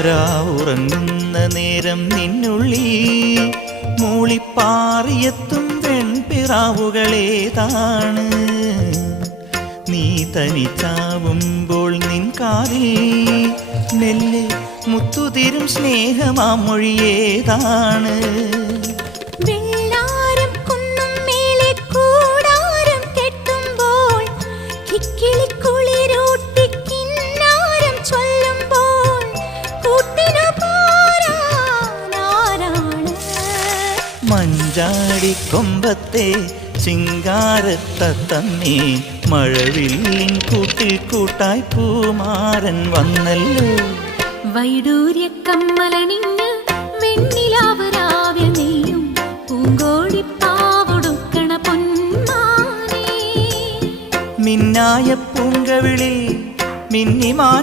രാവുറങ്ങുന്ന നേരം നിന്നുള്ളി മൂളിപ്പാറിയെത്തും വെൺപിറാവുകളേതാണ്. നീ തനിച്ചാവുമ്പോൾ നിൻ കാതിൽ മെല്ലെ മുത്തുതിരും സ്നേഹമാം മൊഴിയേതാണ്. മഞ്ചാടിക്കൊമ്പത്തെ ചിങ്കാരത്തത്തമ്മേ മഴവില്ലിൻ കൂട്ടിൽ കൂട്ടായി പൂമാരൻ വന്നല്ലോ. വൈഡൂര്യ കമ്മലണിഞ്ഞ് വെണ്ണിലാവരാവ്യ നെയ്യും പൂങ്കോടിപ്പാവൊടുക്കണ പൊന്മാനേ. മിന്നായ പൂങ്കവിളിൽ മിന്നിമാ